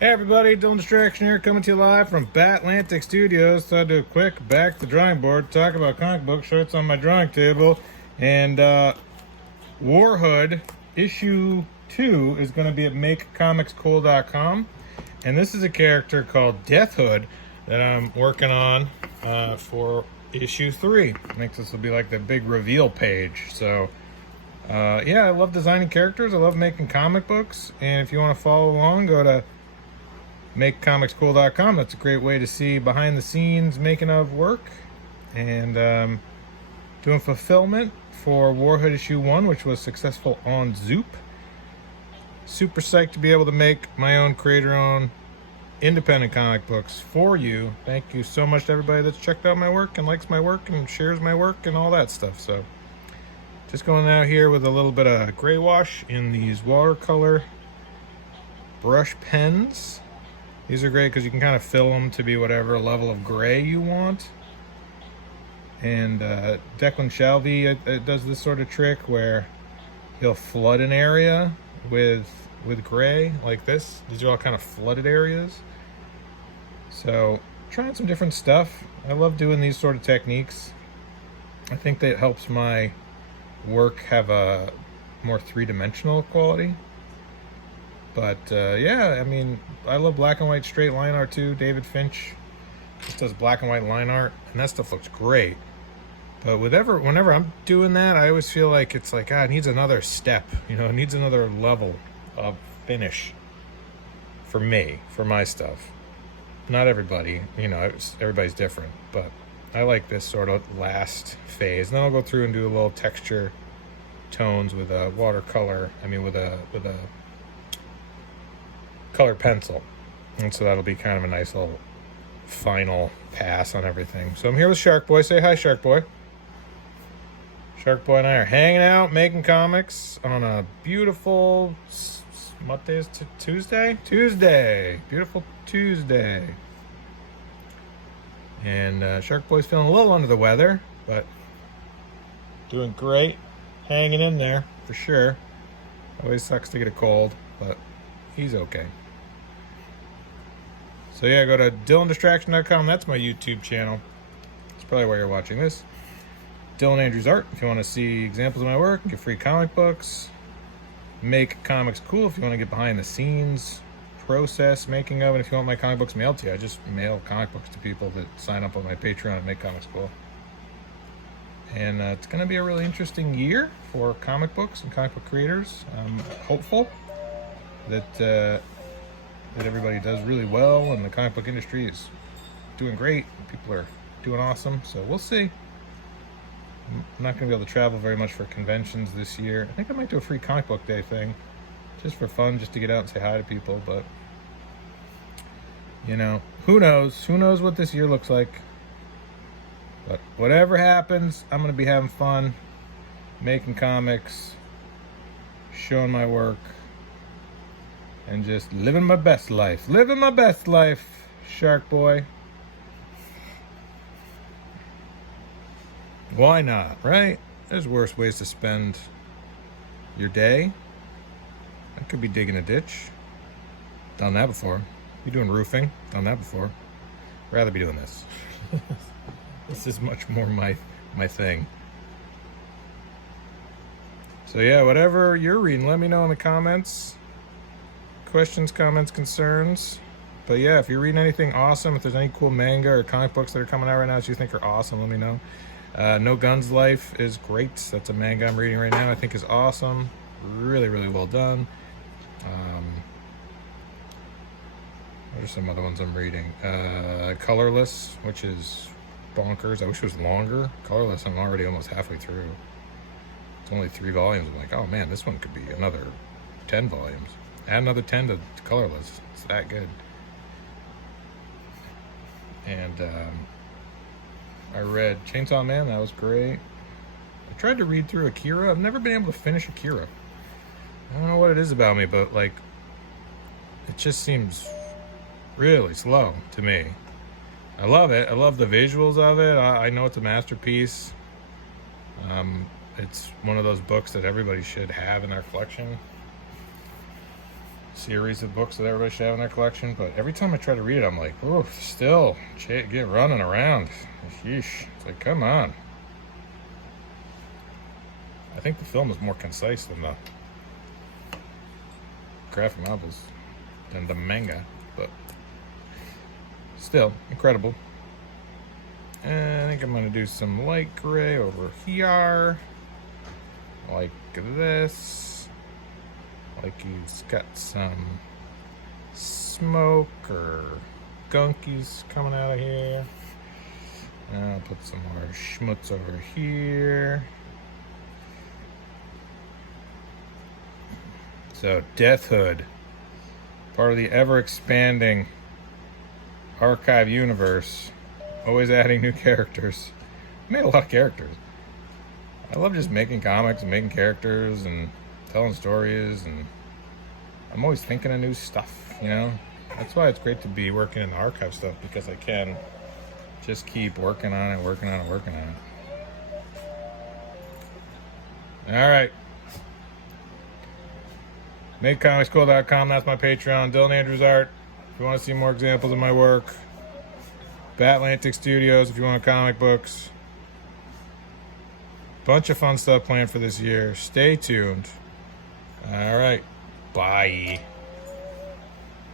Hey everybody, Dylan Distraction here, coming to you live from Batlantic Studios. So I'll do a quick back to the drawing board, talk about comic book shorts on my drawing table. And Warhood issue 2 is going to be at makecomicscool.com. And this is a character called Deathood that I'm working on for issue 3. I think this will be like the big reveal page. So yeah, I love designing characters. I love making comic books. And if you want to follow along, go to makecomicscool.com. That's a great way to see behind the scenes making of work. And doing fulfillment for Warhood issue 1, which was successful on Zoop. Super psyched to be able to make my own creator-owned independent comic books for you. Thank you so much to everybody that's checked out my work and likes my work and shares my work and all that stuff. So just going out here with a little bit of gray wash in these watercolor brush pens. These are great because you can kind of fill them to be whatever level of gray you want. And Declan Shalvey does this sort of trick where he'll flood an area with gray like this. These are all kind of flooded areas. So trying some different stuff. I love doing these sort of techniques. I think that helps my work have a more three-dimensional quality. But yeah, I mean, I love black and white straight line art too. David Finch just does black and white line art, and that stuff looks great. But whenever I'm doing that, I always feel like it's like, it needs another step. You know, it needs another level of finish for me, for my stuff. Not everybody, you know, everybody's different. But I like this sort of last phase. And then I'll go through and do a little texture tones with a watercolor. I mean, with a color pencil, and so that'll be kind of a nice little final pass on everything. So I'm here with Shark Boy. Say hi, Shark Boy. Shark Boy and I are hanging out, making comics on a beautiful, what day is Tuesday? Tuesday. Beautiful Tuesday. And Shark Boy's feeling a little under the weather, but doing great. Hanging in there, for sure. Always sucks to get a cold, but he's okay. So yeah, go to DylanDistraction.com. That's my YouTube channel. That's probably why you're watching this. Dylan Andrews Art, if you want to see examples of my work, get free comic books. Make Comics Cool if you want to get behind the scenes process making of it. If you want my comic books mailed to you, I just mail comic books to people that sign up on my Patreon at Make Comics Cool. And it's going to be a really interesting year for comic books and comic book creators. I'm hopeful that everybody does really well, and the comic book industry is doing great. People are doing awesome, so we'll see. I'm not going to be able to travel very much for conventions this year. I think I might do a free comic book day thing, just for fun, just to get out and say hi to people. But you know, who knows? Who knows what this year looks like? But whatever happens, I'm going to be having fun, making comics, showing my work, and just living my best life. Living my best life, Shark Boy. Why not, right? There's worse ways to spend your day. I could be digging a ditch. Done that before. Be doing roofing. Done that before. Rather be doing this. This is much more my thing. So yeah, whatever you're reading, let me know in the comments. Questions, comments, concerns. But yeah, if you're reading anything awesome, if there's any cool manga or comic books that are coming out right now that you think are awesome, let me know. No Guns Life is great. That's a manga I'm reading right now. I think is awesome. Really, really well done. What are some other ones I'm reading? Colorless, which is bonkers. I wish it was longer. Colorless, I'm already almost halfway through. It's only 3 volumes. I'm like, oh man, this one could be another 10 volumes. Add another 10 to Colorless. It's that good. And I read Chainsaw Man. That was great. I tried to read through Akira. I've never been able to finish Akira. I don't know what it is about me, but like, it just seems really slow to me. I love it. I love the visuals of it. I know it's a masterpiece. It's one of those books that everybody should have in their collection. series of books that everybody should have in their collection, but every time I try to read it, I'm like, oh, still get running around. Sheesh. It's like, come on. I think the film is more concise than the graphic novels, than the manga, but still incredible. And I think I'm going to do some light gray over here, like this. Like he's got some smoke or gunkies coming out of here. And I'll put some more schmutz over here. So, Deathood, part of the ever-expanding archive universe, always adding new characters. I made a lot of characters. I love just making comics and making characters and telling stories, and I'm always thinking of new stuff, you know? That's why it's great to be working in the archive stuff, because I can just keep working on it. All right. MakeComicsCool.com, that's my Patreon. Dylan Andrews Art, if you want to see more examples of my work. Batlantic Studios, if you want comic books. Bunch of fun stuff planned for this year. Stay tuned. All right. Bye.